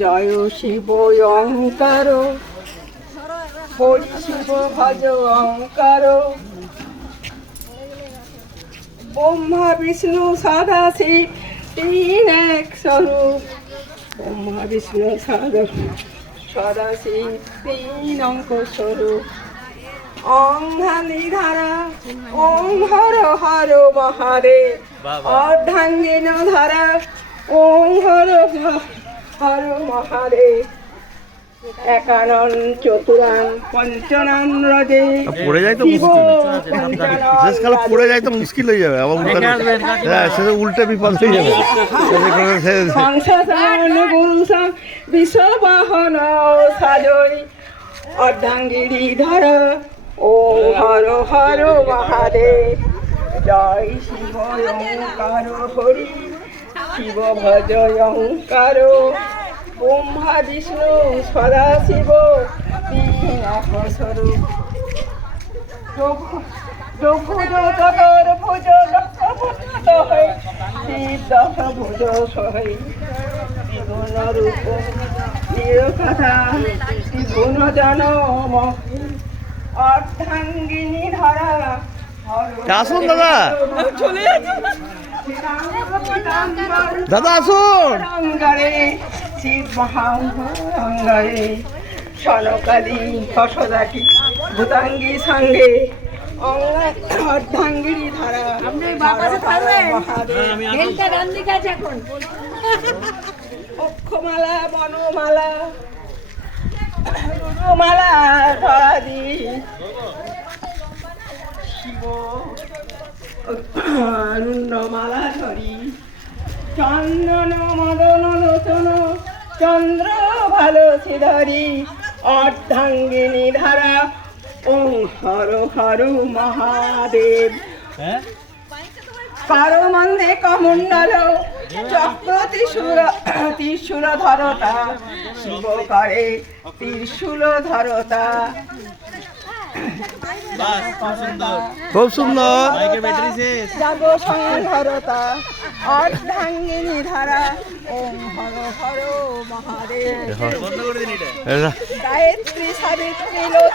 জয় শিব অঙ্কার, হরি শিব ভজ অঙ্কার। ব্রহ্মা বিষ্ণু সদাশিব তিন এক স্বরূপ, ব্রহ্মা বিষ্ণু সদাশিব তিন অঙ্ক স্বরূপ। ওং হানি ধারা, ওং হর হর মহাদেব, অর্ধাঙ্গিন ধারা, ওং হর হর মহাদেব। একানন চতুরান পঞ্চনান রজে, পড়ে যায় তো মুশকিল, শেষকালে পড়ে যায় তো মুশকিল হয়ে যাবে, আবার উল্টে উল্টে বিপদ হয়ে যাবে। সংসান গুরুসাং বিশ্ববাহন সাজই, অর্ধাঙ্গিরি ধর, ওং হর হর মহাদেব। জয় শিব ওঙ্কার, হরি শিব ভজ ওঙ্কার। ব্রহ্মা বিষ্ণু সদাশিব তিন এক স্বরূপ। ভুজ চতুর্ভুজ সহে, শিব দশ ভুজ সহে। ত্রিগুণ রূপ নিরকথা, ত্রিগুণ জনম, অর্ধাঙ্গিনী ধারা। আসুন দাদা, দাদা আসুন। অঙ্গারে শিব মহাঙ্গারে, সনকালী হসদাকি ভূতাঙ্গী সঙ্গে, অর্ধাঙ্গিনী ধারা। অক্ষমালা বনমালা রুমালা ধরাদি, শিব অরুণমালা ধরি। চন্দন মদন লোচন, চন্দ্র ভালো ধরি। অর্ধাঙ্গিনী ধারা, ওং হর হর মহাদেব। পারমন্দে কমণ্ডল, চক্র ত্রিশূল ধরতা, শিব করে ত্রিশূল ধরতা। খুব সুন্দর। যাব সংহরতা, অর্ধাঙ্গিনী ধারা, ওং হর হর মহাদেব। গায়ত্রী সাবিত্রী লক্ষ্মী